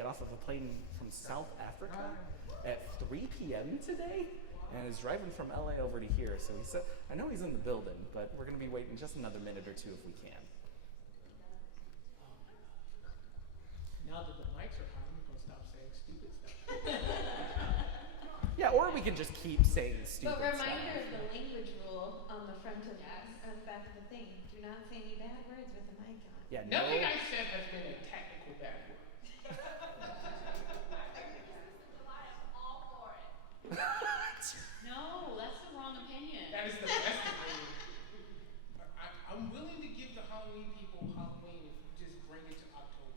get off of a plane from South Africa at 3 p.m. today, and is driving from LA over to here. So he said, I know he's in the building, but we're going to be waiting just another minute or two if we can. Now that the mics are hot, I'm going to stop saying stupid stuff. Yeah, or we can just keep saying stupid But stuff. reminder of the language rule on the front of the back of the thing. Do not say any bad words with the mic on. Yeah, Nothing I said has been a technical bad word. No, that's the wrong opinion. That is the best opinion. I'm willing to give the Halloween people Halloween if you just bring it to October.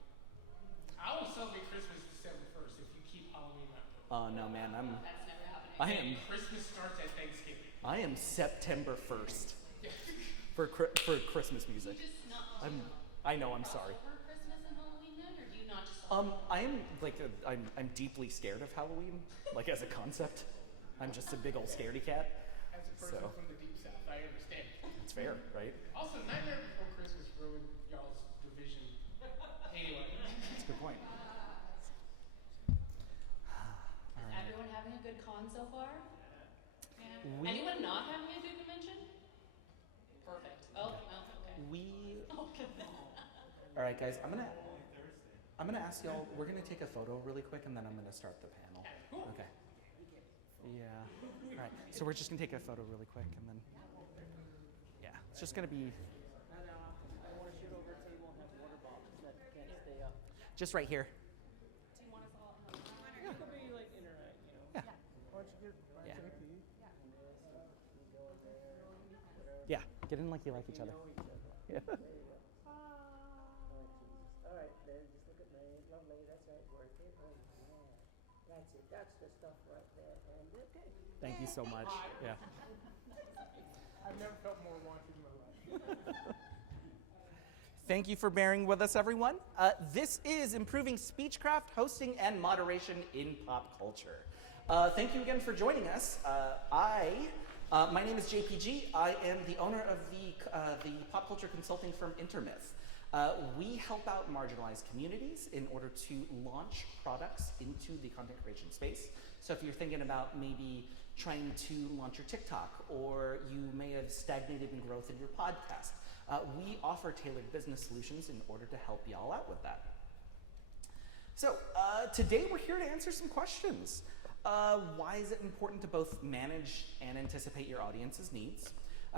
I will celebrate Christmas December 1st if you keep Halloween October. Oh no, man, That's never happening. Christmas starts at Thanksgiving. I am September 1st for Christmas music. Do you just not I know, I'm sorry. for Christmas and Halloween then, or do you not just I am like I'm deeply scared of Halloween, like as a concept. I'm just a big old scaredy cat. As a person from the deep south, I understand. It's fair, right? Also, Nightmare Before Christmas ruined y'all's division. Anyway. That's a good point. Is everyone having a good con so far? Yeah. Anyone not having a good convention? Perfect. Oh, well, okay. Okay. All right, guys. I'm gonna ask y'all. We're gonna take a photo really quick, and then I'm gonna start the panel. Okay. Yeah. All right. So we're just gonna take a photo really quick, and then it's just gonna be. I want to shoot over a table and have water bottles that can't stay up. Just right here. Do you want us all? It could be like internet, you know. Yeah. Why don't you get Yeah. JP? Yeah. Get in like you like each other. Yeah. All right, then just look at me. Lovely, that's right. Work it. Oh, yeah. That's it. That's the stuff right there. And okay. Thank you so much. Yeah. I've never felt more wanted in my life. Thank you for bearing with us, everyone. This is Improving Speechcraft, Hosting, and Moderation in Pop Culture. Thank you again for joining us. My name is JPG. I am the owner of the pop culture consulting firm InterMyth. We help out marginalized communities in order to launch products into the content creation space. So if you're thinking about maybe trying to launch your TikTok, or you may have stagnated in growth in your podcast, we offer tailored business solutions in order to help y'all out with that. So today we're here to answer some questions. Why is it important to both manage and anticipate your audience's needs?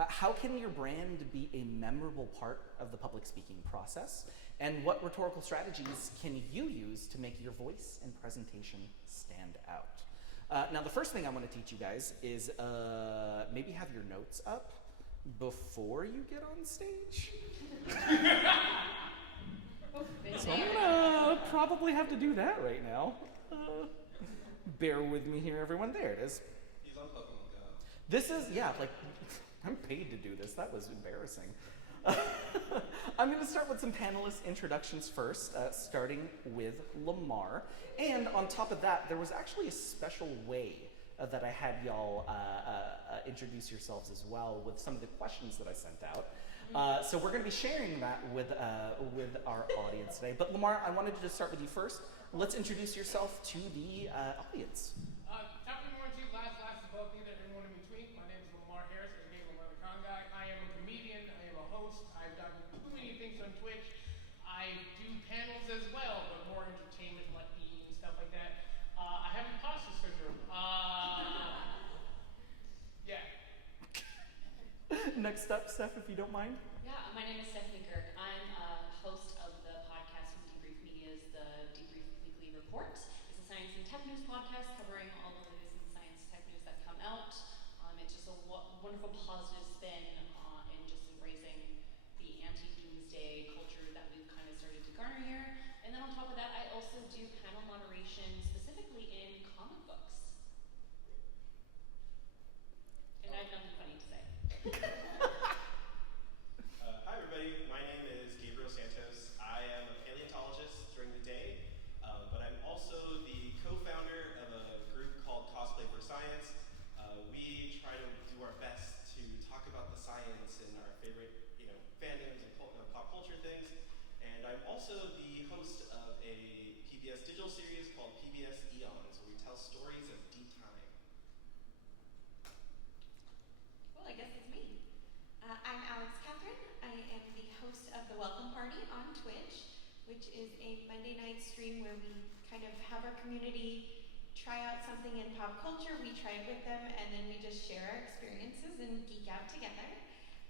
How can your brand be a memorable part of the public speaking process? And what rhetorical strategies can you use to make your voice and presentation stand out? Now, the first thing I want to teach you guys is maybe have your notes up before you get on stage. So I'm gonna probably have to do that right now. Bear with me here, everyone. There it is. He's unplugging the gun. This is, like, I'm paid to do this. That was embarrassing. I'm going to start with some panelist introductions first, starting with Lemar. And on top of that, there was actually a special way that I had y'all introduce yourselves as well with some of the questions that I sent out. So we're going to be sharing that with our audience today. But Lemar, I wanted to just start with you first. Let's introduce yourself to the audience. Top of the morning to you, last above me, that everyone in between. My name is Lemar Harris, aka Lemar the Con Guy. I am a comedian, I am a host, I've done too many things on Twitch. I do panels as well, but more entertainment like eating and stuff like that. I have imposter syndrome. Yeah. Next up, Steph, if you don't mind. Yeah, my name is Stephanie Gerk. I'm a host of the podcast from Debrief Media's The Debrief Weekly Report. It's a science and tech news podcast covering all the latest in science tech news that come out. It's just a wonderful positive spin in just embracing the anti-doomsday culture that we've kind of started to garner here. And then on top of that, I also do panel moderation specifically in comic books. And I have nothing funny to say. Hi everybody, my name is Gabriel Santos. I am a paleontologist during the day, but I'm also the co-founder of a group called Cosplay for Science. We try to do our best to talk about the science and our favorite, fandoms and pop culture things. And I'm also the host of a PBS PBS Eons, where we tell stories of deep time. Well, I guess it's me. I'm Alix Catherine. I am the host of the Welcome Party on Twitch, which is a Monday night stream where we kind of have our community try out something in pop culture. We try it with them, and then we just share our experiences and geek out together.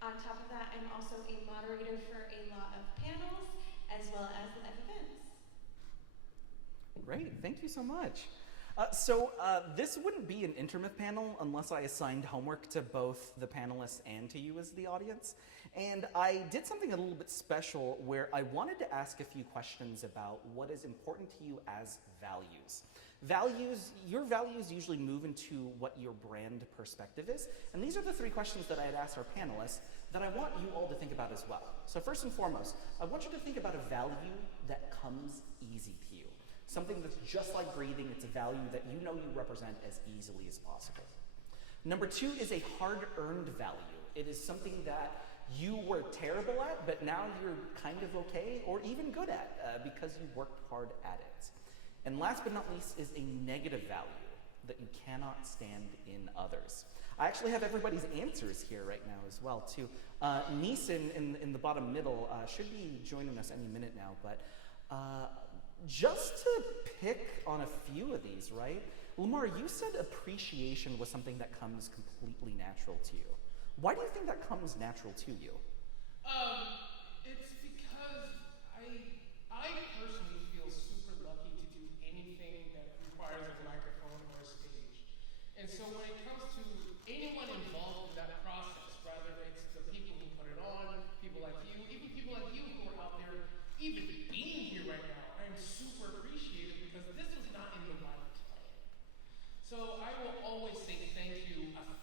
On top of that, I'm also a moderator for a lot of panels, as well as live events. Great, thank you so much. This wouldn't be an InterMyth panel unless I assigned homework to both the panelists and to you as the audience. And I did something a little bit special where I wanted to ask a few questions about what is important to you as values. Your values usually move into what your brand perspective is. And these are the three questions that I had asked our panelists that I want you all to think about as well. So first and foremost, I want you to think about a value that comes easy to you. Something that's just like breathing. It's a value that you know you represent as easily as possible. Number two is a hard-earned value. It is something that you were terrible at, but now you're kind of okay or even good at because you worked hard at it. And last but not least is a negative value that you cannot stand in others. I actually have everybody's answers here right now as well, too. Neesin in the bottom middle should be joining us any minute now, but just to pick on a few of these, right? Lemar, you said appreciation was something that comes completely natural to you. Why do you think that comes natural to you? It's because I personally feel super lucky to do anything that requires a microphone or a stage. And so when it comes to anyone involved in that process, whether it's the people who put it on, people like you, even people like you who are out there, even being here right now, I am super appreciative because this was not in the wild plan. So I will always say thank you 1,000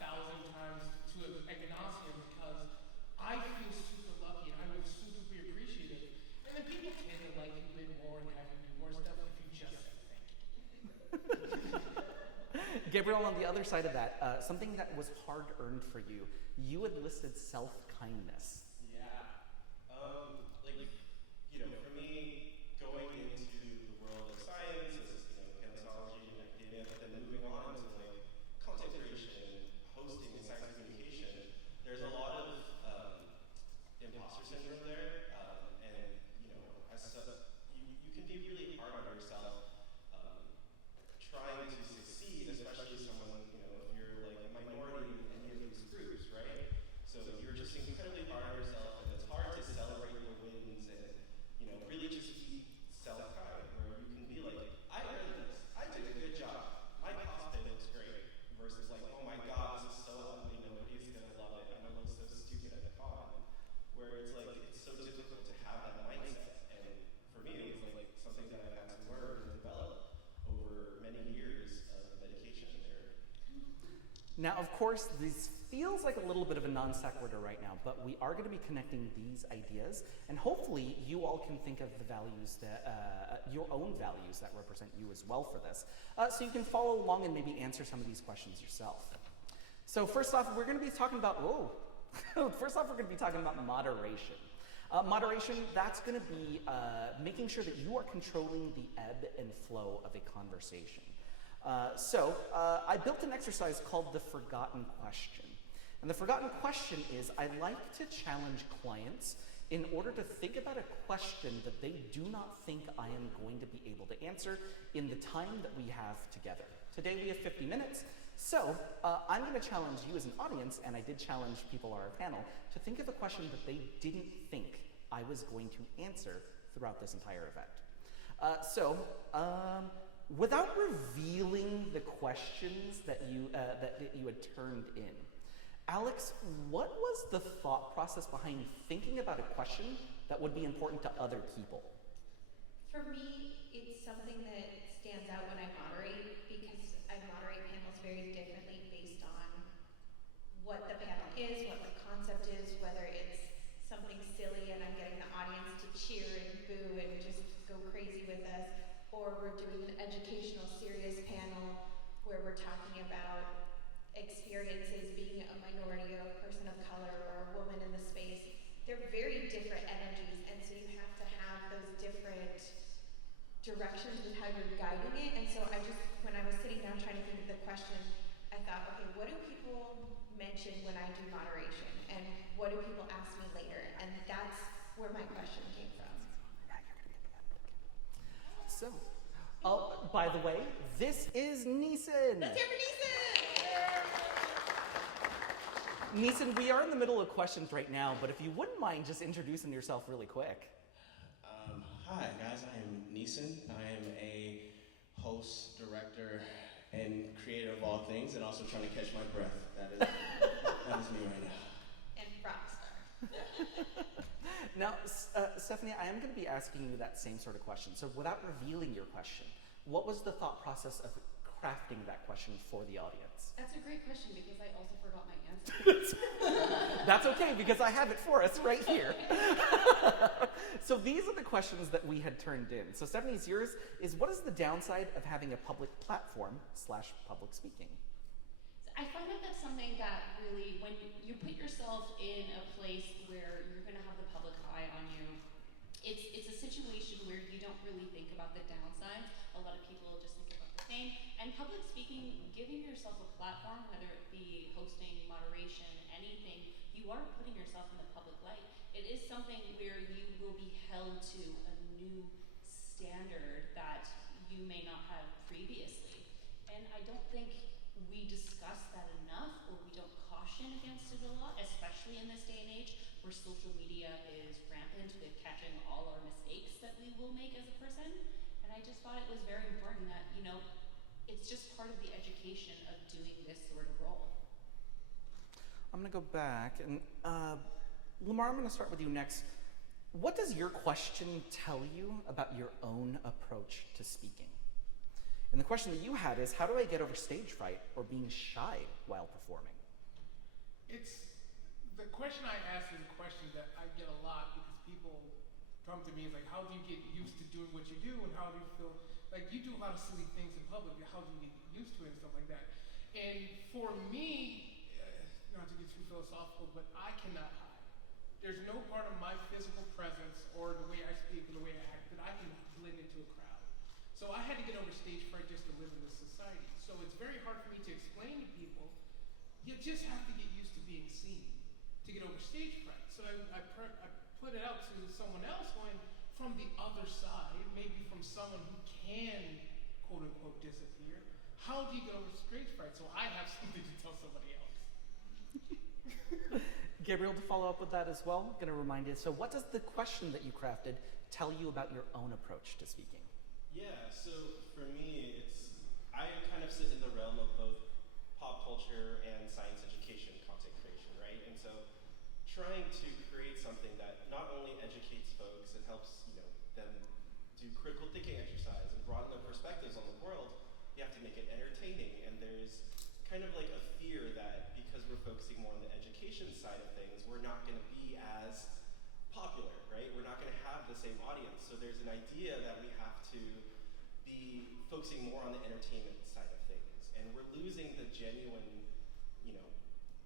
times to ad nauseam because I feel super lucky and I would super be appreciative. And then people tend to like you a bit more and have you do more stuff if you just say thank you. Gabriel, on the other side of that, something that was hard-earned for you, you had listed self-kindness. For me, going into the world of science, as paleontology and academia, but then moving on to content creation, hosting, and science communication, there's a lot of imposter syndrome there, as such, you can be really hard on yourself trying to succeed, especially someone, if you're like a minority in any of these groups, right? So you're just incredibly hard on yourself, and it's hard to celebrate your wins and, really just be self-kind, where you can be like, I earned this, I did a good job, my cosplay looks great, versus like, oh my god, this is so ugly, nobody's gonna love it, I'm gonna look so stupid at the con. Where it's like, it's so difficult to have that mindset, and for me, it was like something that I've had to learn and develop over many years of dedication there. Now, of course, this feels like a little bit of a non sequitur right now, but we are going to be connecting these ideas, and hopefully you all can think of the values that, your own values that represent you as well for this, so you can follow along and maybe answer some of these questions yourself. So first off, we're going to be talking about, moderation. Moderation, that's going to be making sure that you are controlling the ebb and flow of a conversation. I built an exercise called the Forgotten Question. And the Forgotten Question is, I like to challenge clients in order to think about a question that they do not think I am going to be able to answer in the time that we have together. Today we have 50 minutes, so I'm going to challenge you as an audience, and I did challenge people on our panel, to think of a question that they didn't think I was going to answer throughout this entire event. Without revealing the questions that you had turned in, Alix, what was the thought process behind thinking about a question that would be important to other people? For me, it's something that stands out when I moderate because I moderate panels very differently based on what the panel is, what the concept is, whether it's something silly and I'm getting the audience to cheer and boo and just go crazy with us, or we're doing an educational, serious panel where we're talking about experiences being a minority or a person of color or a woman in the space. They're very different energies, and so you have to have those different directions with how you're guiding it. And so when I was sitting down trying to think of the question, I thought, okay, what do people mention when I do moderation? And what do people ask me later? And that's where my question came from. So, oh, by the way, this is Neesin. Let's hear for Neesin! Neesin, we are in the middle of questions right now, but if you wouldn't mind just introducing yourself really quick. Hi guys, I am Neesin. I am a host, director, and creator of all things, and also trying to catch my breath. That is me right now. And rock star. Now, Stephanie, I am going to be asking you that same sort of question. So without revealing your question, what was the thought process of crafting that question for the audience? That's a great question because I also forgot my answer. That's okay, because I have it for us right here. So these are the questions that we had turned in. So Stephanie's, yours is, what is the downside of having a public platform / public speaking? I find that that's something that really, when you put yourself in a place where you're going to have the public eye on you, it's a situation where you don't really think about the downsides. A lot of people just think about the fame. And public speaking, giving yourself a platform, whether it be hosting, moderation, anything, you are putting yourself in the public light. It is something where you will be held to a new standard that you may not have previously. And I don't think we discuss that enough, or we don't caution against it a lot, especially in this day and age where social media is rampant with catching all our mistakes that we will make as a person. And I just thought it was very important that, it's just part of the education of doing this sort of role. I'm going to go back, and Lemar, I'm going to start with you next. What does your question tell you about your own approach to speaking? And the question that you had is, how do I get over stage fright or being shy while performing? The question I ask is a question that I get a lot because people come to me and like, how do you get used to doing what you do, and how do you feel, like you do a lot of silly things in public, how do you get used to it and stuff like that. And for me, not to get too philosophical, but I cannot hide. There's no part of my physical presence or the way I speak or the way I act that I can blend into a crowd. So I had to get over stage fright just to live in this society. So it's very hard for me to explain to people, you just have to get used to being seen to get over stage fright. So I put it out to someone else going from the other side, maybe from someone who can, quote unquote, disappear. How do you get over stage fright? So I have something to tell somebody else. Gabriel, to follow up with that as well, I'm going to remind you, so what does the question that you crafted tell you about your own approach to speaking? Yeah, so for me, I kind of sit in the realm of both pop culture and science education content creation, right? And so trying to create something that not only educates folks and helps, them do critical thinking exercise and broaden their perspectives on the world, you have to make it entertaining. And there's kind of like a fear that because we're focusing more on the education side of things, we're not going to be as popular, right? We're not going to have the same audience. So there's an idea that we have to be focusing more on the entertainment side of things. And we're losing the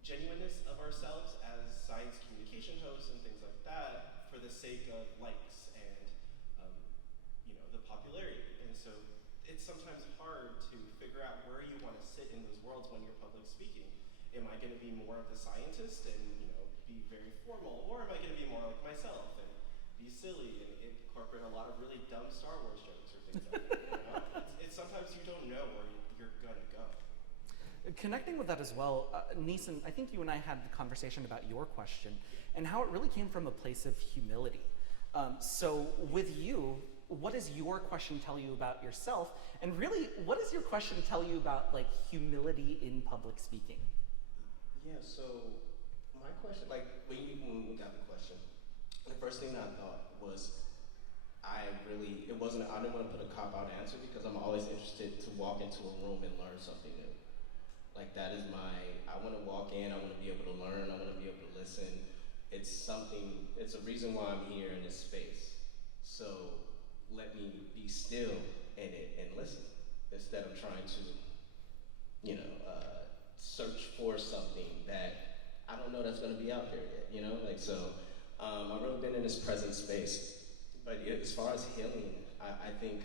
genuineness of ourselves as science communication hosts and things like that for the sake of likes and, the popularity. And so it's sometimes hard to figure out where you want to sit in those worlds when you're public speaking. Am I going to be more of the scientist and, be very formal, or am I going to be more like myself and be silly and incorporate a lot of really dumb Star Wars jokes or things like that? It's sometimes you don't know where you're going to go. Connecting with that as well, Neesin, I think you and I had the conversation about your question and how it really came from a place of humility. So with you, what does your question tell you about yourself? And really, what does your question tell you about humility in public speaking? Yeah, so my question, when we got the question, the first thing that I thought was I didn't want to put a cop-out answer because I'm always interested to walk into a room and learn something new. That is I want to walk in, I want to be able to learn, I want to be able to listen. It's a reason why I'm here in this space. So let me be still in it and listen instead of trying to, search for something that I don't know that's going to be out there yet, so I've really been in this present space. But as far as healing, I think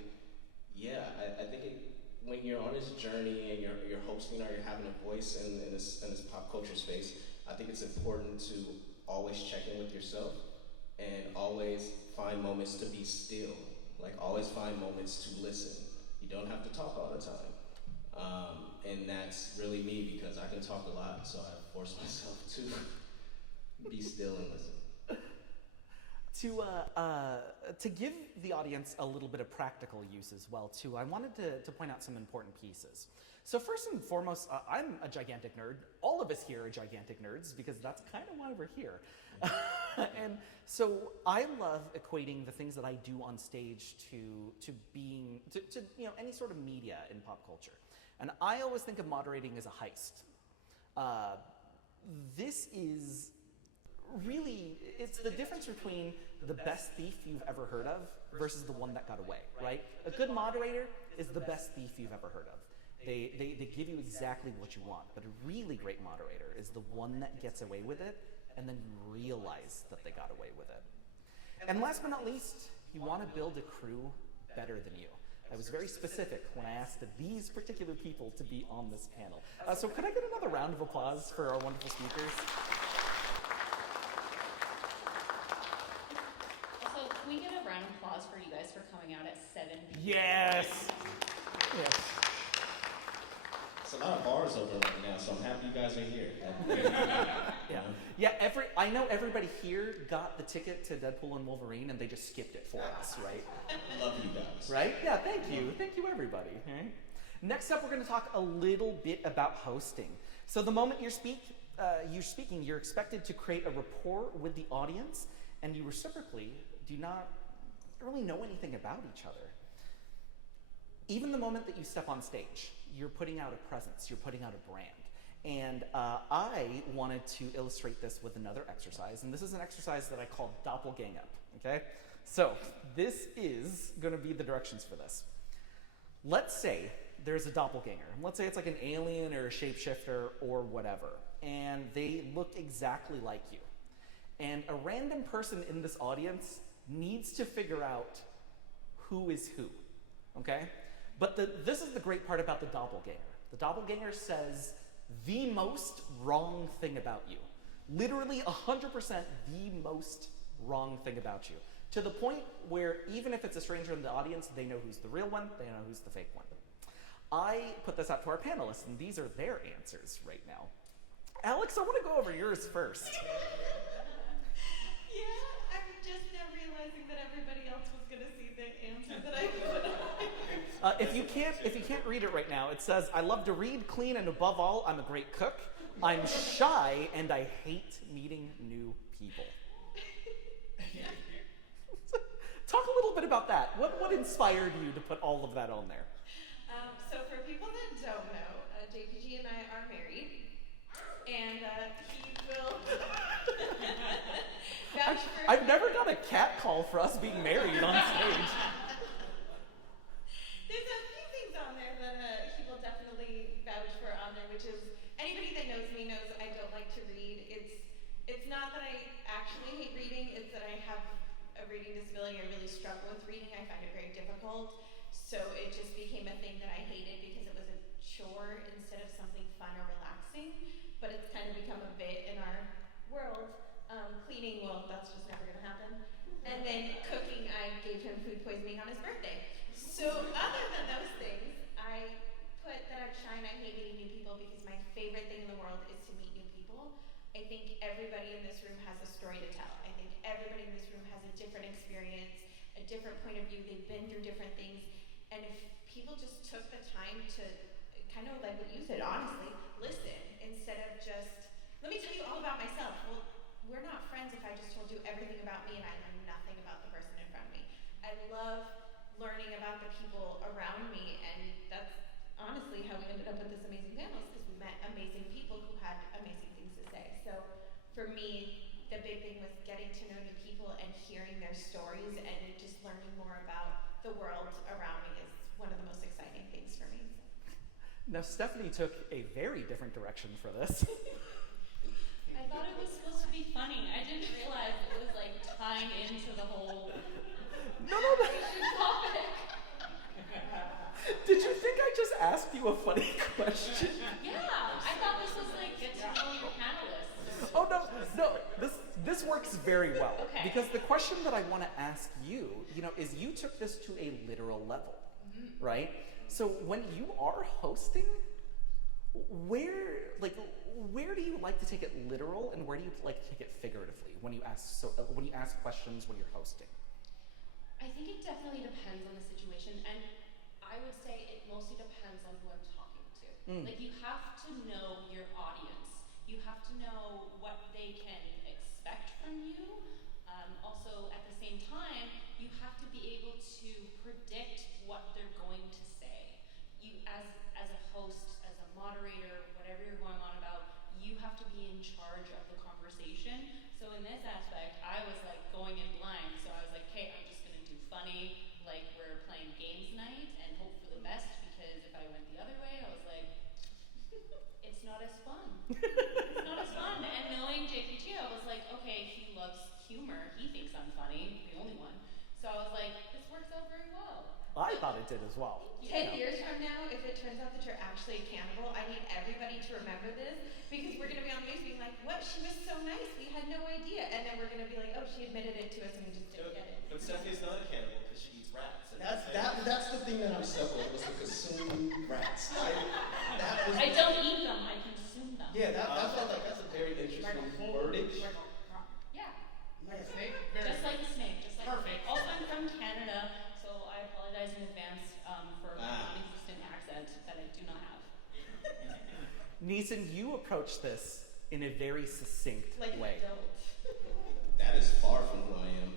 Yeah, I think when you're on this journey and you're hosting or you're having a voice in this pop culture space, I think it's important to always check in with yourself and always find moments to be still. Like, always find moments to listen. You don't have to talk all the time. And that's really me, because I can talk a lot, so I force myself to be still and listen. To give the audience a little bit of practical use as well, too, I wanted to point out some important pieces. So first and foremost, I'm a gigantic nerd. All of us here are gigantic nerds, because that's kind of why we're here. And so I love equating the things that I do on stage to being any sort of media in pop culture. And I always think of moderating as a heist. This is really, it's the difference between the best thief you've ever heard of versus the one that got away, right? A good moderator is the best thief you've ever heard of. They give you exactly what you want, but a really great moderator is the one that gets away with it, and then you realize that they got away with it. And last but not least, you want to build a crew better than you. I was very specific when I asked these particular people to be on this panel. So could I get another round of applause for our wonderful speakers? Also, can we get a round of applause for you guys for coming out at 7 p.m.? Yes! Yes. It's a lot of bars open right now, so I'm happy you guys are here. Yeah, I know everybody here got the ticket to Deadpool and Wolverine, and they just skipped it for us, right? Love you guys. Right? Yeah, thank you. Thank you, everybody. Right? Next up, we're going to talk a little bit about hosting. So the moment you're speaking, you're expected to create a rapport with the audience, and you reciprocally do not really know anything about each other. Even the moment that you step on stage, you're putting out a presence, you're putting out a brand. And I wanted to illustrate this with another exercise, and this is an exercise that I call doppelgang up, okay? So this is gonna be the directions for this. Let's say there's a doppelganger. Let's say it's like an alien or a shapeshifter or whatever, and they look exactly like you. And a random person in this audience needs to figure out who is who, okay? But this is the great part about the doppelganger. The doppelganger says the most wrong thing about you. Literally 100% the most wrong thing about you. To the point where even if it's a stranger in the audience, they know who's the real one, they know who's the fake one. I put this out to our panelists, and these are their answers right now. Alex, I want to go over yours first. Yeah, I'm just now realizing that everybody else was going to see the answer that I put on. If you can't read it right now, it says, I love to read, clean, and above all, I'm a great cook. I'm shy, and I hate meeting new people. Talk a little bit about that. What inspired you to put all of that on there? So for people that don't know, JPG and I are married, and he will vouch for... I've never got a cat call for us being married on stage. There's a few things on there that he will definitely vouch for on there, which is anybody that knows me knows I don't like to read. It's not that I actually hate reading, it's that I have a reading disability. I really struggle with reading. I find it very difficult. So it just became a thing that I hated because it was a chore instead of something fun or relaxing. But it's kind of become a bit in our world. Cleaning, well, that's just never gonna happen. And then cooking, I gave him food poisoning on his birthday. So other than those things, I put that I'm shy and I hate meeting new people because my favorite thing in the world is to meet new people. I think everybody in this room has a story to tell. I think everybody in this room has a different experience, a different point of view. They've been through different things. And if people just took the time to, kind of like what you said, honestly, listen, instead of just, let me tell you all about myself. Well, we're not friends if I just told you everything about me and I learned nothing about the person in front of me. I love learning about the people around me, and that's honestly how we ended up with this amazing panel, because we met amazing people who had amazing things to say. So for me, the big thing was getting to know new people and hearing their stories and just learning more about the world around me is one of the most exciting things for me. Now, Stephanie took a very different direction for this. I thought it was supposed to be funny. I didn't realize it was like tying into the whole No. topic. Did you think I just asked you a funny question? Yeah, I thought this was like get to know your panelists. Oh no, this works very well. Okay. Because the question that I want to ask you, is you took this to a literal level, right? So when you are hosting, where do you like to take it literal, and where do you like to take it figuratively when you ask questions when you're hosting? I think it definitely depends on the situation, and I would say it mostly depends on who I'm talking to. Like, you have to know your audience. You have to know what they can expect from you. Also, at the same time, you have to be able to predict what they're going to say. You, as a host, as a moderator, whatever you're going on about, you have to be in charge of the conversation. So in this aspect, I was like going in blind. So I was like, hey, I'm just gonna do funny, like we're playing games night, and hope for the best, because if I went the other way, I was like, it's not as fun. It's not as fun. And knowing JPG, I was like, okay, he loves humor. He thinks I'm funny, the only one. So I was like, this works out very well. I thought it did as well. 10 years from now, if it turns out that you're actually a cannibal, I need everybody to remember this, because we're going to be on the news being like, what? She was so nice. We had no idea. And then we're going to be like, oh, she admitted it to us and we just didn't get it. But Stephanie's not a cannibal because she eats rats. And That's the thing that I'm stuck with, was the consume rats. I don't eat them, I consume them. Yeah, that felt like that's a very interesting wordage. Yeah. Like a snake? Very Just like a snake. Just like Perfect. A snake. Also, I'm from Canada, so I apologize in advance for my non-existent accent that I do not have. Neesin, you approach this in a very succinct Like way. an adult. That is far from who I am.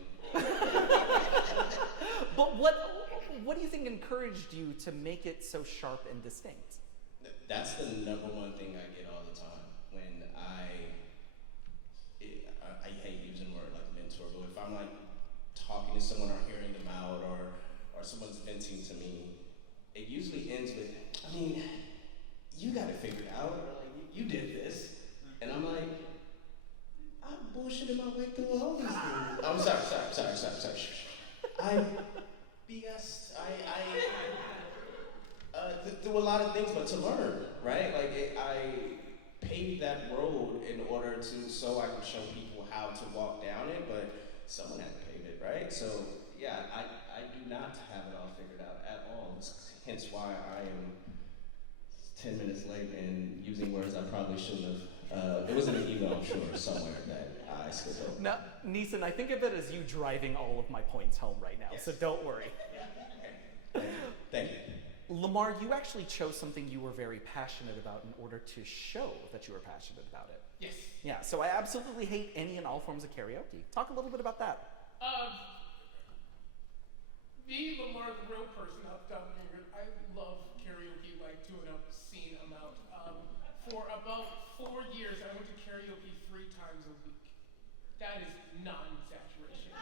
But what do you think encouraged you to make it so sharp and distinct? That's the number one thing I get all the time when I hate using the word like mentor, but if I'm like talking to someone or hearing them out, or someone's venting to me, it usually ends with, I mean, you got it figured out, or like, you did this, and I'm like, I'm bullshitting my way through all these things. I'm sorry. I BS. Through a lot of things, but to learn, right? Like, I paved that road in order so I can show people how to walk down it, but someone had to pave it, right? So, yeah, I do not have it all figured out at all. Hence why I am 10 minutes late and using words I probably shouldn't have. It was in an email, I'm sure, somewhere that I skipped over. Now, Neesin, I think of it as you driving all of my points home right now, so don't worry. Thank you. Lemar, you actually chose something you were very passionate about in order to show that you were passionate about it. Yes. Yeah, so I absolutely hate any and all forms of karaoke. Talk a little bit about that. Me, Lemar, the real person, up down here, I love karaoke like to an obscene amount. For about 4 years, I went to karaoke 3 times a week. That is non-exaggeration.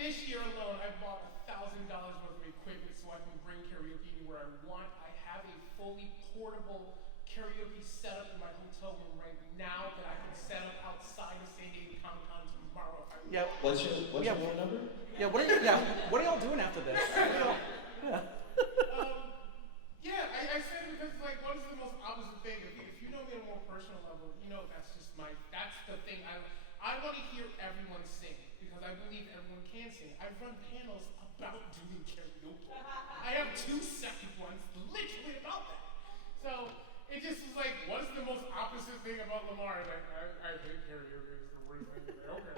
This year alone, I bought $1,000 worth of equipment so I can bring karaoke anywhere I want. I have a fully portable karaoke setup in my hotel room right now that I can set up outside of San Diego Comic-Con tomorrow if I want. Yeah. What's your phone number? Yeah, what are y'all doing after this? Yeah. I said it because like what is the most opposite thing? If you know me on a more personal level, you know that's the thing. I want to hear everyone sing because I believe everyone can sing. I've run panels about doing karaoke. I have 2 separate ones literally about that. So it just was like, what's the most opposite thing about Lemar? Like I hate karaoke. It's the worst thing. Okay.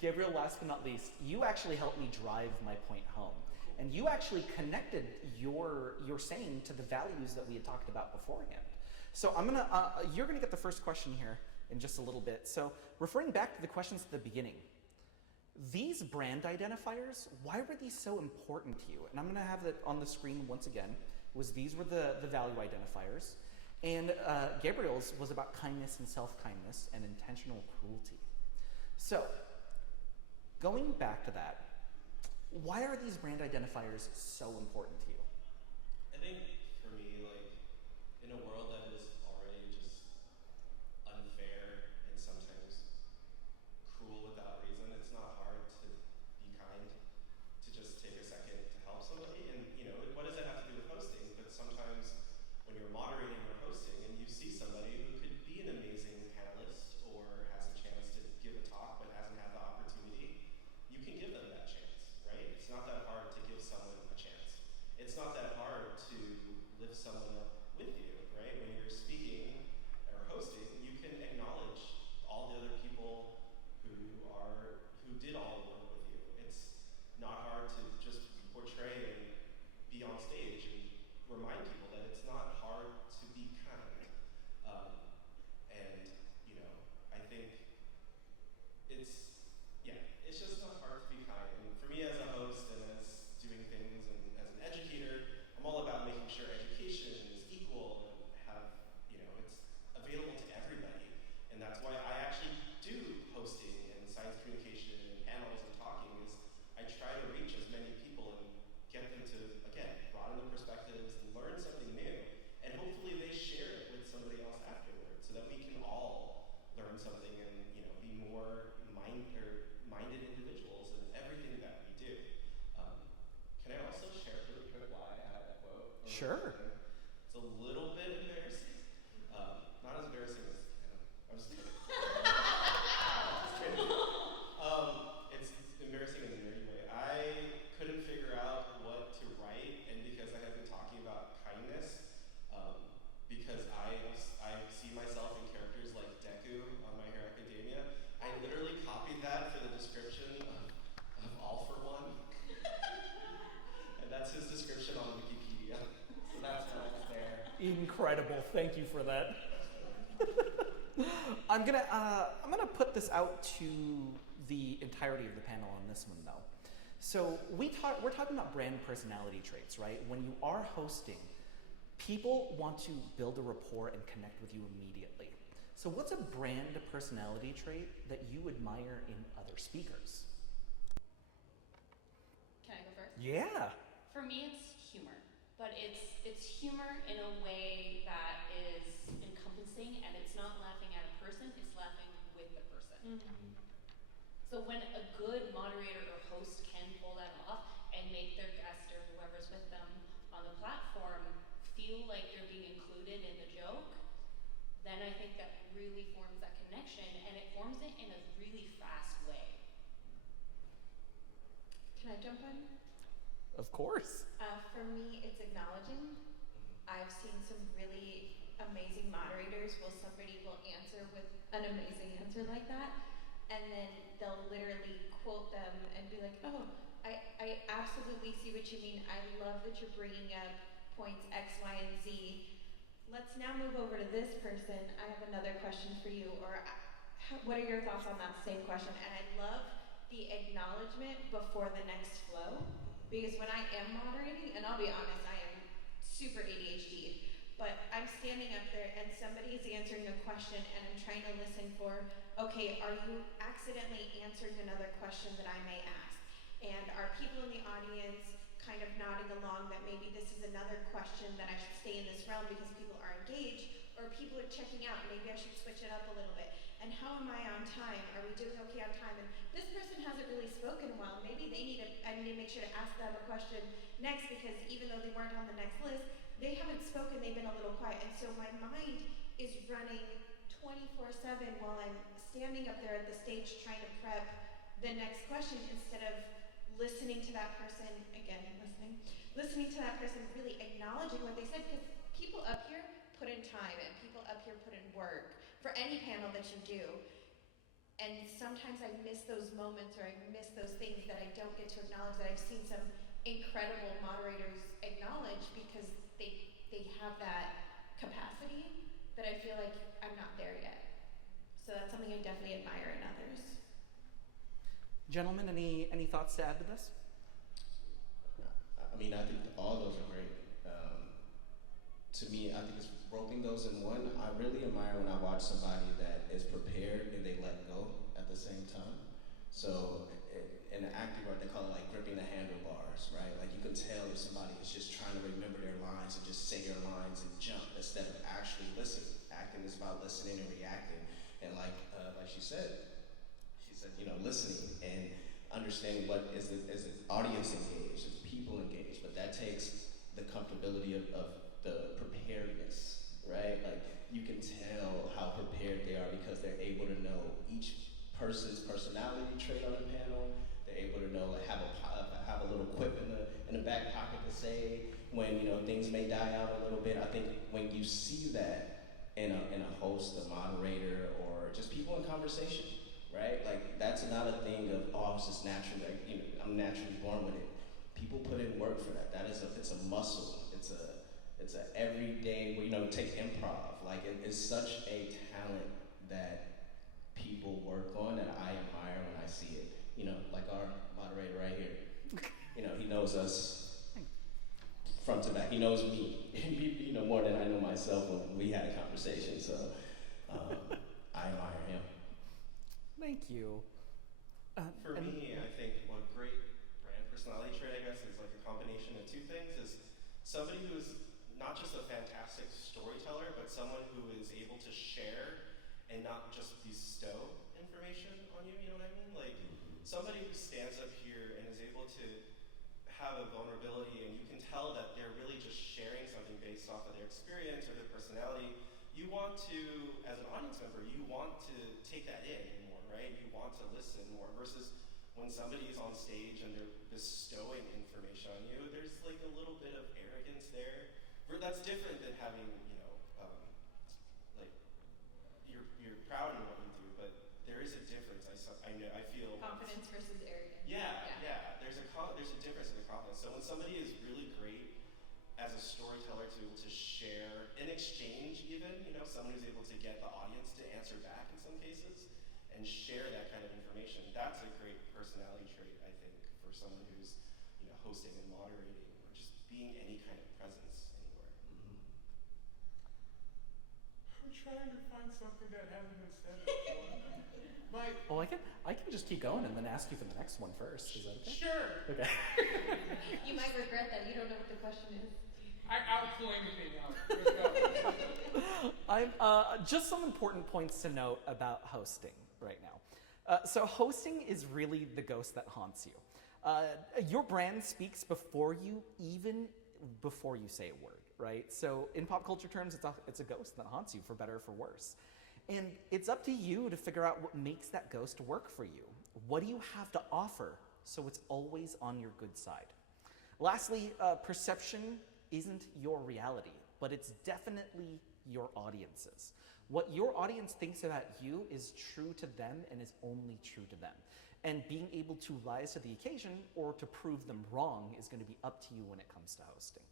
Gabriel, last but not least, you actually helped me drive my point home. And you actually connected your saying to the values that we had talked about beforehand. So you're gonna get the first question here in just a little bit. So referring back to the questions at the beginning, these brand identifiers, why were these so important to you? And I'm gonna have it on the screen once again. These were the value identifiers. And Gabriel's was about kindness and self-kindness and intentional cruelty. So, going back to that, why are these brand identifiers so important to you? I think for me, like, in a world that is already just unfair and sometimes cruel without reason, it's not hard to be kind, to just take a second to help somebody. And what does that have to do with hosting? But sometimes when you're moderating or hosting and you see somebody who could be an amazing panelist or has a chance to give a talk but hasn't had the opportunity, you can give them that chance, right? It's not that hard to give someone a chance. It's not that hard to lift someone up with you, right? When you're speaking or hosting, you can acknowledge all the other people who did all the work with you. It's not hard to just portray and be on stage and remind people that it's not hard to be kind. I think it's just not hard to be kind. And for me as a host and as doing things and as an educator, I'm all about making sure education is equal and it's available to everybody. And that's why I actually do hosting and science communication and panels and talking is I try to reach as many people and get them to, again, broaden their perspectives and learn something new. And hopefully they share it with somebody else afterwards so that we can all learn something and be more minded individuals in everything that we do. Can I also share really quick why I have that quote? Sure. It's a little bit embarrassing. Not as embarrassing as, I'm just kidding. It's embarrassing in a nerdy way. I couldn't figure out what to write, and because I have been talking about kindness, because I see myself in characters like Deku on My Hero Academia, I literally copied that for the description of All for One. And that's his description on Wikipedia. So that's why it's there. Incredible. Thank you for that. I'm gonna put this out to the entirety of the panel on this one though. So we're talking about brand personality traits, right? When you are hosting, people want to build a rapport and connect with you immediately. So what's a brand personality trait that you admire in other speakers? Can I go first? Yeah. For me, it's humor, but it's humor in a way that is encompassing, and it's not laughing at a person, it's laughing with the person. Mm-hmm. So when a good moderator or host can pull that off and make their guest or whoever's with them on the platform feel like they're being included in the joke, then I think that really forms that connection, and it forms it in a really fast way. Can I jump in? Of course. For me, it's acknowledging. I've seen some really amazing moderators somebody will answer with an amazing answer like that, and then they'll literally quote them and be like, oh, I absolutely see what you mean. I love that you're bringing up points X, Y, and Z. Let's now move over to this person. I have another question for you, or what are your thoughts on that same question? And I love the acknowledgement before the next flow, because when I am moderating, and I'll be honest, I am super ADHD, but I'm standing up there and somebody is answering a question and I'm trying to listen for, okay, are you accidentally answering another question that I may ask? And are people in the audience kind of nodding along that maybe this is another question that I should stay in this realm because people are engaged, or people are checking out, maybe I should switch it up a little bit? And how am I on time? Are we doing okay on time? And this person hasn't really spoken well. Maybe I need to make sure to ask them a question next, because even though they weren't on the next list, they haven't spoken, they've been a little quiet. And so my mind is running 24/7 while I'm standing up there at the stage trying to prep the next question, instead of listening to that person, again, listening to that person, really acknowledging what they said, because people up here put in time and people up here put in work for any panel that you do. And sometimes I miss those moments, or I miss those things that I don't get to acknowledge, that I've seen some incredible moderators acknowledge, because they have that capacity that I feel like I'm not there yet. So that's something I definitely admire in others. Gentlemen, any thoughts to add to this? I mean, I think all those are great. To me, I think it's roping those in one. I really admire when I watch somebody that is prepared and they let go at the same time. So in the acting art, they call it like gripping the handlebars, right? Like you can tell if somebody is just trying to remember their lines and just say their lines and jump instead of actually listening. Acting is about listening and reacting. And like she said, listening and understanding what is the audience engaged, is people engaged, but that takes the comfortability of the preparedness, right? Like, you can tell how prepared they are because they're able to know each person's personality trait on the panel. They're able to know, like, have a little quip in the back pocket to say when, you know, things may die out a little bit. I think when you see that in a host, a moderator, or just people in conversation, right? Like, that's not a thing of, oh, I was just naturally, like, you know, I'm naturally born with it. People put in work for that. It's a muscle. It's a everyday, you know, take improv. Like, it is such a talent that people work on that I admire when I see it. You know, like our moderator right here. You know, he knows us front to back. He knows me, you know, more than I know myself when we had a conversation. So I admire him. Thank you. For me, I think one great brand personality trait, I guess, is like a combination of two things. Is somebody who is not just a fantastic storyteller, but someone who is able to share and not just bestow information on you, you know what I mean? Like, somebody who stands up here and is able to have a vulnerability, and you can tell that they're really just sharing something based off of their experience or their personality. You want to, as an audience member, you want to take that in more, right? You want to listen more, versus when somebody is on stage and they're bestowing information on you, there's like a little bit of arrogance there. That's different than having, you know, like, you're proud in what you do, but there is a difference. I feel Confidence versus arrogance. Yeah. There's a difference in the confidence. So when somebody is really great as a storyteller to share, in exchange even, you know, someone who's able to get the audience to answer back in some cases and share that kind of information, that's a great personality trait, I think, for someone who's, you know, hosting and moderating or just being any kind of presence anywhere. I'm trying to find something that hasn't been said before. Well, I can just keep going and then ask you for the next one first. Is that okay? Sure. Okay. You might regret that. You don't know what the question is. I'll pull anything out. Let's go. Just some important points to note about hosting right now. So hosting is really the ghost that haunts you. Your brand speaks before you say a word, right? So in pop culture terms, it's a ghost that haunts you, for better or for worse. And it's up to you to figure out what makes that ghost work for you. What do you have to offer so it's always on your good side? Lastly, perception isn't your reality, but it's definitely your audience's. What your audience thinks about you is true to them and is only true to them. And being able to rise to the occasion or to prove them wrong is going to be up to you when it comes to hosting.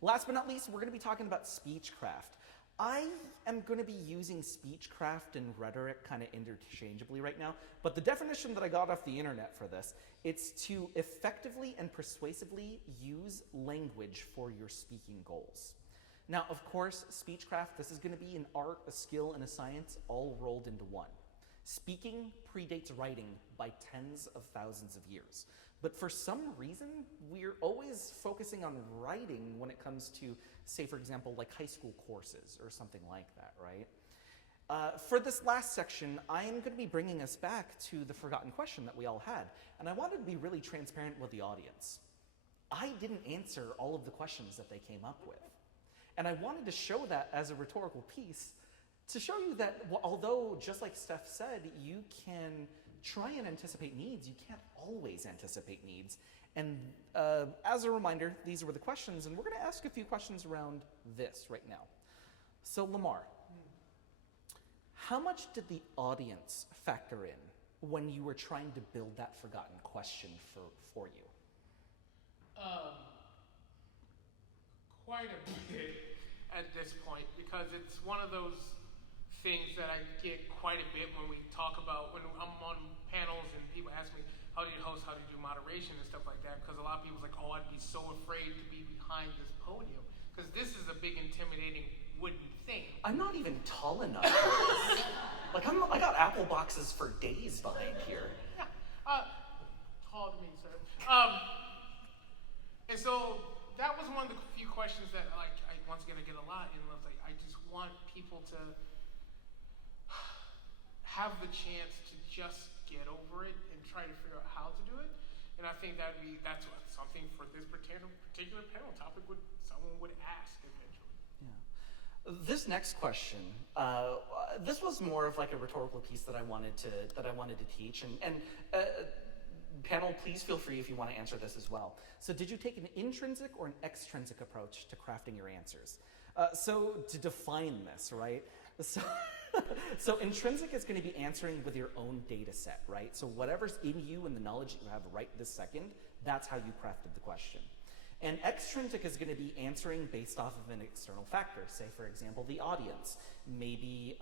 Last but not least, we're going to be talking about Speechcraft. I am going to be using Speechcraft and rhetoric kind of interchangeably right now, but the definition that I got off the internet for this, it's to effectively and persuasively use language for your speaking goals. Now, of course, Speechcraft, this is going to be an art, a skill, and a science all rolled into one. Speaking predates writing by tens of thousands of years. But for some reason, we're always focusing on writing when it comes to, say, for example, like high school courses or something like that, right? For this last section, I am going to be bringing us back to the forgotten question that we all had. And I wanted to be really transparent with the audience. I didn't answer all of the questions that they came up with. And I wanted to show that as a rhetorical piece to show you that although, just like Steph said, you can try and anticipate needs, you can't always anticipate needs. And as a reminder, these were the questions, and we're going to ask a few questions around this right now. So Lemar, how much did the audience factor in when you were trying to build that forgotten question for you? Quite a bit at this point, because it's one of those things that I get quite a bit when we talk about, when I'm on panels and people ask me, how do you host, how do you do moderation and stuff like that, because a lot of people's like, oh, I'd be so afraid to be behind this podium, because this is a big intimidating wooden thing. I'm not even tall enough for this. Like, I got apple boxes for days behind here. Yeah, tall to me, sir. And so that was one of the few questions that, like, I once again I get a lot, and I was like, I just want people to have the chance to just get over it and try to figure out how to do it. And I think that's something for this particular panel topic someone would ask eventually. Yeah. This next question, this was more of like a rhetorical piece that I wanted to teach, and panel, please feel free if you want to answer this as well. So, did you take an intrinsic or an extrinsic approach to crafting your answers? So, to define this, right? So intrinsic is going to be answering with your own data set, right? So whatever's in you and the knowledge that you have right this second, that's how you crafted the question. And extrinsic is going to be answering based off of an external factor. Say, for example, the audience. Maybe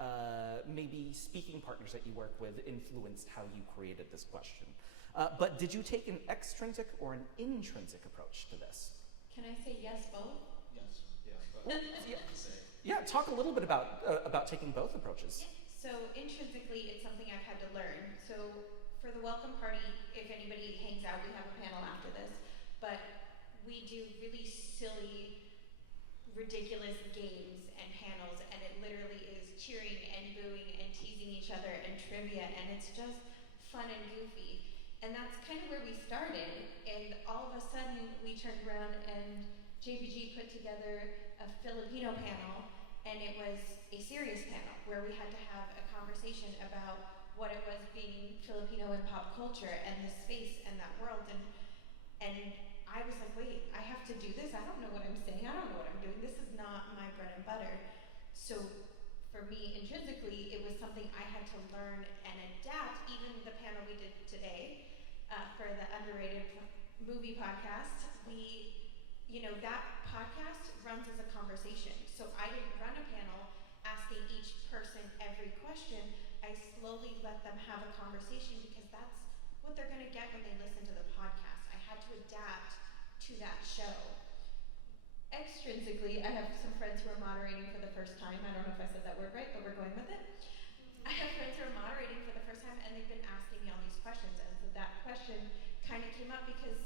speaking partners that you work with influenced how you created this question. But did you take an extrinsic or an intrinsic approach to this? Can I say yes, both? Yes. Yeah. Yeah, talk a little bit about taking both approaches. So intrinsically, it's something I've had to learn. So for the welcome party, if anybody hangs out, we have a panel after this, but we do really silly, ridiculous games and panels, and it literally is cheering and booing and teasing each other and trivia, and it's just fun and goofy. And that's kind of where we started, and all of a sudden we turned around and JPG put together a Filipino panel, and it was a serious panel where we had to have a conversation about what it was being Filipino in pop culture and the space and that world, and I was like, wait, I have to do this? I don't know what I'm saying, I don't know what I'm doing, this is not my bread and butter. So for me, intrinsically, it was something I had to learn and adapt. Even the panel we did today for the underrated movie podcast, that podcast runs as a conversation. So I didn't run a panel asking each person every question. I slowly let them have a conversation because that's what they're going to get when they listen to the podcast. I had to adapt to that show. Extrinsically, I have some friends who are moderating for the first time. I don't know if I said that word right, but we're going with it. I have friends who are moderating for the first time, and they've been asking me all these questions. And so that question kind of came up because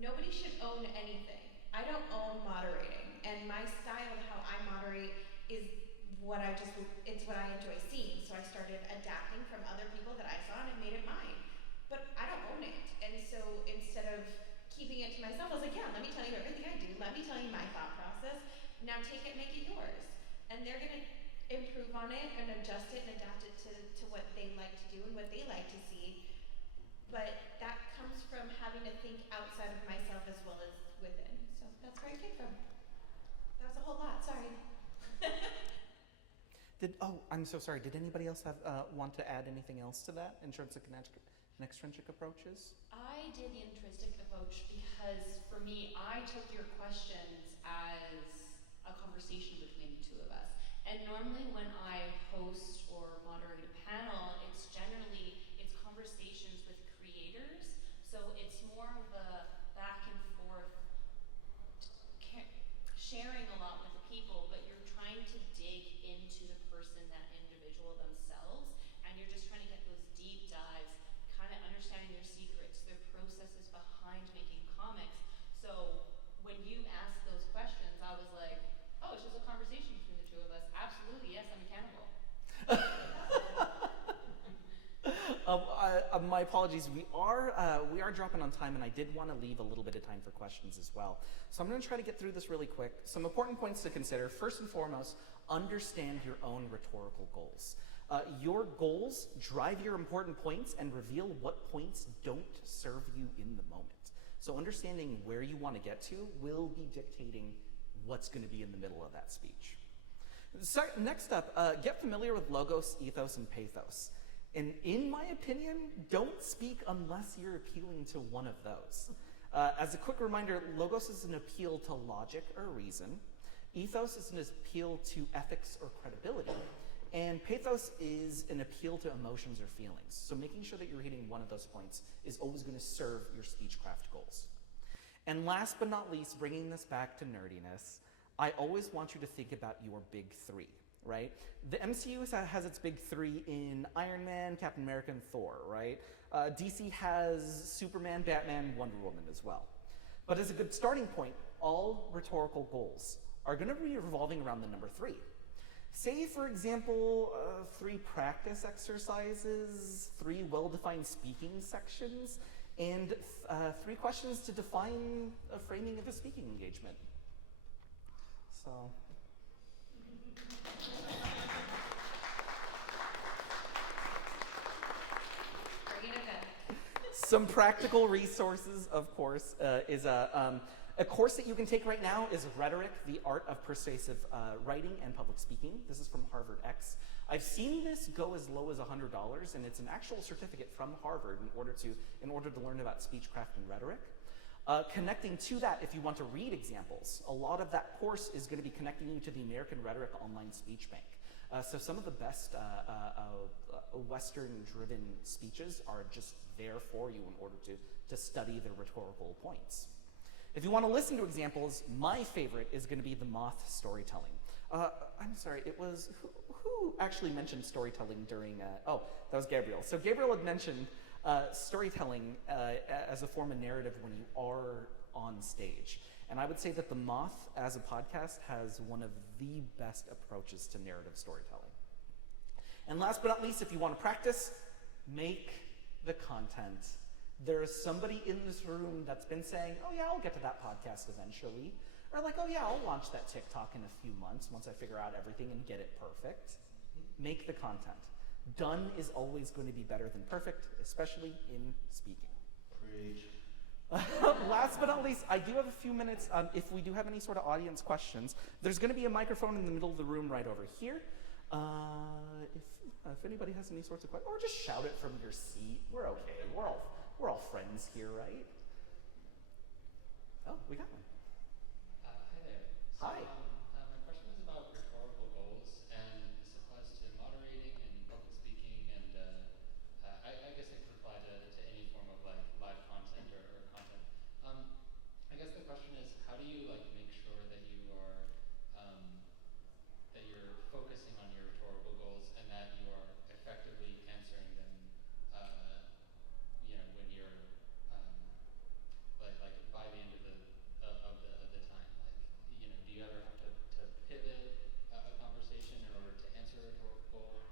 nobody should own anything. I don't own moderating, and my style of how I moderate is it's what I enjoy seeing. So I started adapting from other people that I saw and I made it mine. But I don't own it. And so instead of keeping it to myself, I was like, yeah, let me tell you everything I do. Let me tell you my thought process. Now take it, make it yours. And they're going to improve on it and adjust it and adapt it to what they like to do and what they like to see. But that comes from having to think outside of myself as well as within. So that's where it came from. That was a whole lot, sorry. I'm so sorry. Did anybody else want to add anything else to that? Intrinsic and extrinsic approaches? I did the intrinsic approach because for me, I took your questions as a conversation between the two of us. And normally when I host or moderate a panel, it's conversations with creators. So it's more of a back and forth, sharing a lot with the people, but you're trying to dig into the person, that individual themselves, and you're just trying to get those deep dives, kind of understanding their secrets, their processes behind making comics. So when you asked those questions, I was like, oh, it's just a conversation between the two of us. Absolutely, yes, I'm accountable. My apologies. We are dropping on time, and I did want to leave a little bit of time for questions as well. So I'm going to try to get through this really quick. Some important points to consider. First and foremost, understand your own rhetorical goals. Your goals drive your important points and reveal what points don't serve you in the moment. So understanding where you want to get to will be dictating what's going to be in the middle of that speech. So, next up, get familiar with logos, ethos, and pathos. And in my opinion, don't speak unless you're appealing to one of those. As a quick reminder, logos is an appeal to logic or reason. Ethos is an appeal to ethics or credibility. And pathos is an appeal to emotions or feelings. So making sure that you're hitting one of those points is always going to serve your Speechcraft goals. And last but not least, bringing this back to nerdiness, I always want you to think about your big three, right? The MCU has its big three in Iron Man, Captain America, and Thor, right? DC has Superman, Batman, Wonder Woman as well. But as a good starting point, all rhetorical goals are going to be revolving around the number 3. Say, for example, 3 practice exercises, 3 well-defined speaking sections, and 3 questions to define a framing of a speaking engagement. So. Bring it in. Some practical resources, of course, is a course that you can take right now is Rhetoric, the Art of Persuasive Writing and Public Speaking. This is from Harvard X. I've seen this go as low as $100, and it's an actual certificate from Harvard in order to learn about speechcraft and rhetoric. Connecting to that, if you want to read examples, a lot of that course is going to be connecting you to the American Rhetoric Online Speech Bank. So some of the best Western-driven speeches are just there for you in order to study the rhetorical points. If you want to listen to examples, my favorite is going to be the moth storytelling. I'm sorry, it was, who actually mentioned storytelling during, oh, that was Gabriel. So Gabriel had mentioned storytelling as a form of narrative when you are on stage. And I would say that the Moth as a podcast has one of the best approaches to narrative storytelling. And last but not least, if you want to practice, make the content. There is somebody in this room that's been saying, oh yeah, I'll get to that podcast eventually. Or like, oh yeah, I'll launch that TikTok in a few months once I figure out everything and get it perfect. Make the content. Done is always going to be better than perfect, especially in speaking. Preach. Last but not least, I do have a few minutes. If we do have any sort of audience questions, there's going to be a microphone in the middle of the room right over here. If anybody has any sorts of questions, or just shout it from your seat. We're okay. We're all friends here, right? Oh, we got one. Hi there. Hi. My question is about rhetorical goals, and this applies to moderating and public speaking, and I guess it could apply to any form of like live content or content. I guess the question is, how do you like make sure that you are that you're focusing on your rhetorical goals and that you are effectively answering them, you know, when you're like by the end of the time, like, you know, do you ever have to pivot a conversation in order to answer a rhetorical goal?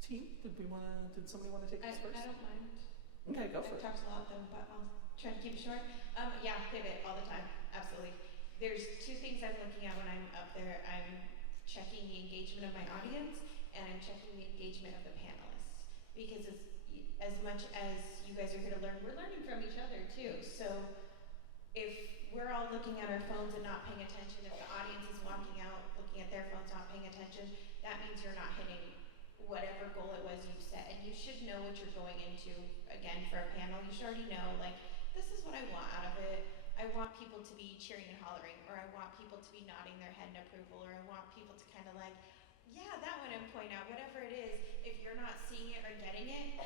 Team, did somebody want to take this first? I don't mind. Okay, go for I've it. talked a lot though, but I'll try to keep it short. Yeah, pivot all the time, absolutely. There's 2 things I'm looking at when I'm up there. I'm checking the engagement of my audience, and I'm checking the engagement of the panelists. Because as much as you guys are here to learn, we're learning from each other too. So if we're all looking at our phones and not paying attention, if the audience is walking out looking at their phones, not paying attention, that means you're not hitting whatever goal it was you set. And you should know what you're going into. Again, for a panel, you should already know, like, this is what I want out of it. I want people to be cheering and hollering, or I want people to be nodding their head in approval, or I want people to kind of like, yeah, that one, and point out, whatever it is. If you're not seeing it or getting it,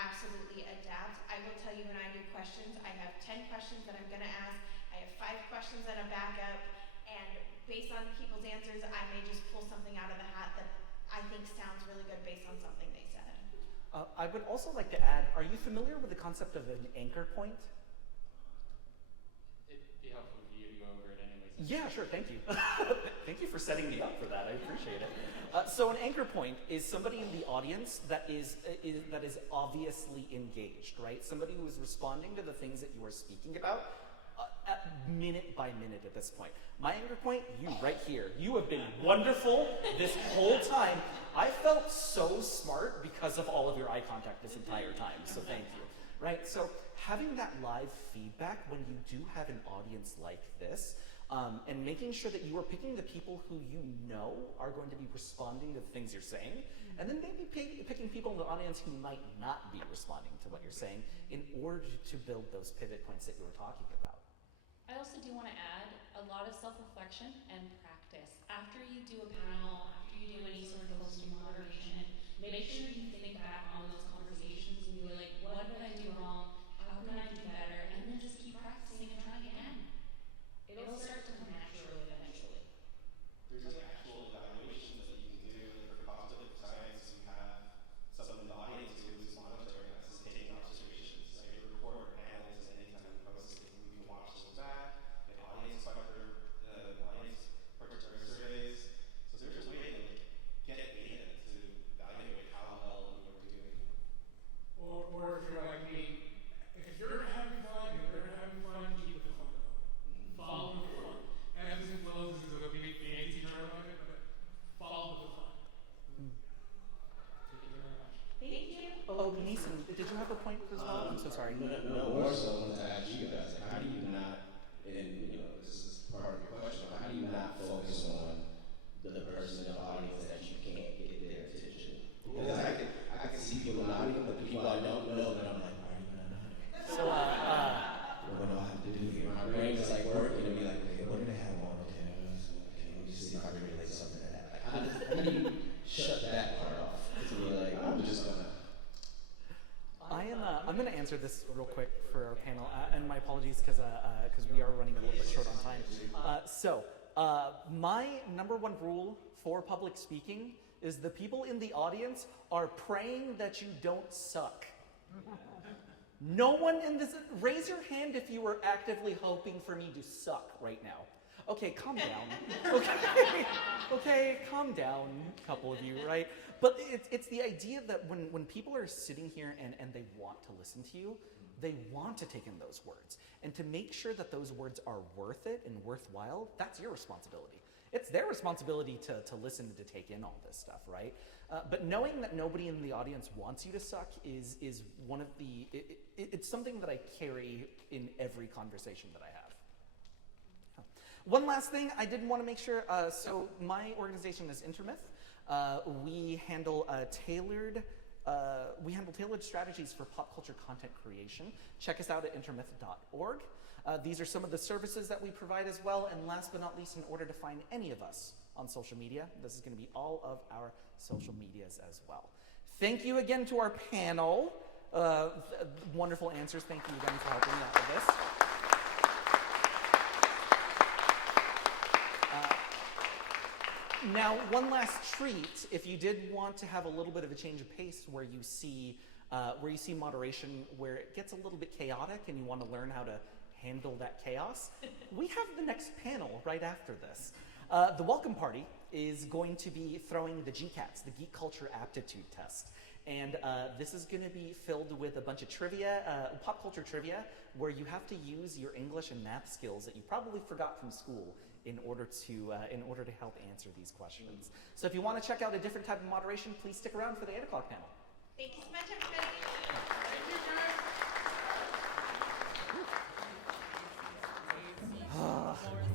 absolutely adapt. I will tell you when I do questions, I have 10 questions that I'm gonna ask. I have 5 questions that I back up, and based on people's answers, I may just pull something out of the hat that I think sounds really good based on something they said. I would also like to add, are you familiar with the concept of an anchor point? It'd be helpful for you to go over it anyways. Yeah, sure, thank you. Thank you for setting me up for that, I appreciate it. So an anchor point is somebody in the audience that is obviously engaged, right? Somebody who is responding to the things that you are speaking about minute by minute at this point. My anchor point, you right here. You have been wonderful this whole time. I felt so smart because of all of your eye contact this entire time, so thank you. Right, so having that live feedback when you do have an audience like this, and making sure that you are picking the people who you know are going to be responding to the things you're saying, and then maybe picking people in the audience who might not be responding to what you're saying in order to build those pivot points that you were talking about. I also do want to add a lot of self-reflection and practice. After you do a panel, after you do any sort of hosting moderation, make sure you think back on those conversations and be like, what did I do wrong? How can I do better? And then just keep practicing and trying again. It'll start to come naturally eventually. There's actual evaluations that you can do for cognitive science. You have someone in the audience who is monitoring us, taking observations. So you record panels, and anytime we post it, we can watch them back. And audience participatory surveys. So there's a way to get data to evaluate how well we were doing. Or this real quick for our panel, and my apologies because we are running a little bit short on time. My number one rule for public speaking is the people in the audience are praying that you don't suck. No one in this, raise your hand if you were actively hoping for me to suck right now. Okay, calm down. Okay, calm down, a couple of you, right? But it's the idea that when people are sitting here and they want to listen to you, they want to take in those words. And to make sure that those words are worth it and worthwhile, that's your responsibility. It's their responsibility to listen and to take in all this stuff, right? But knowing that nobody in the audience wants you to suck is one of the, it's something that I carry in every conversation that I have. One last thing, I did want to make sure, so my organization is InterMyth. We handle tailored strategies for pop culture content creation. Check us out at intermyth.org. These are some of the services that we provide as well. And last but not least, in order to find any of us on social media, this is going to be all of our social medias as well. Thank you again to our panel. Wonderful answers. Thank you again for helping me out with this. Now, one last treat, if you did want to have a little bit of a change of pace where you see moderation where it gets a little bit chaotic and you want to learn how to handle that chaos, we have the next panel right after this. The welcome party is going to be throwing the GCATs, the Geek Culture Aptitude Test. And this is going to be filled with a bunch of trivia, pop culture trivia, where you have to use your English and math skills that you probably forgot from school in order to help answer these questions. So if you want to check out a different type of moderation, please stick around for the 8 o'clock panel. Thank you so much, everybody. Thank you, guys.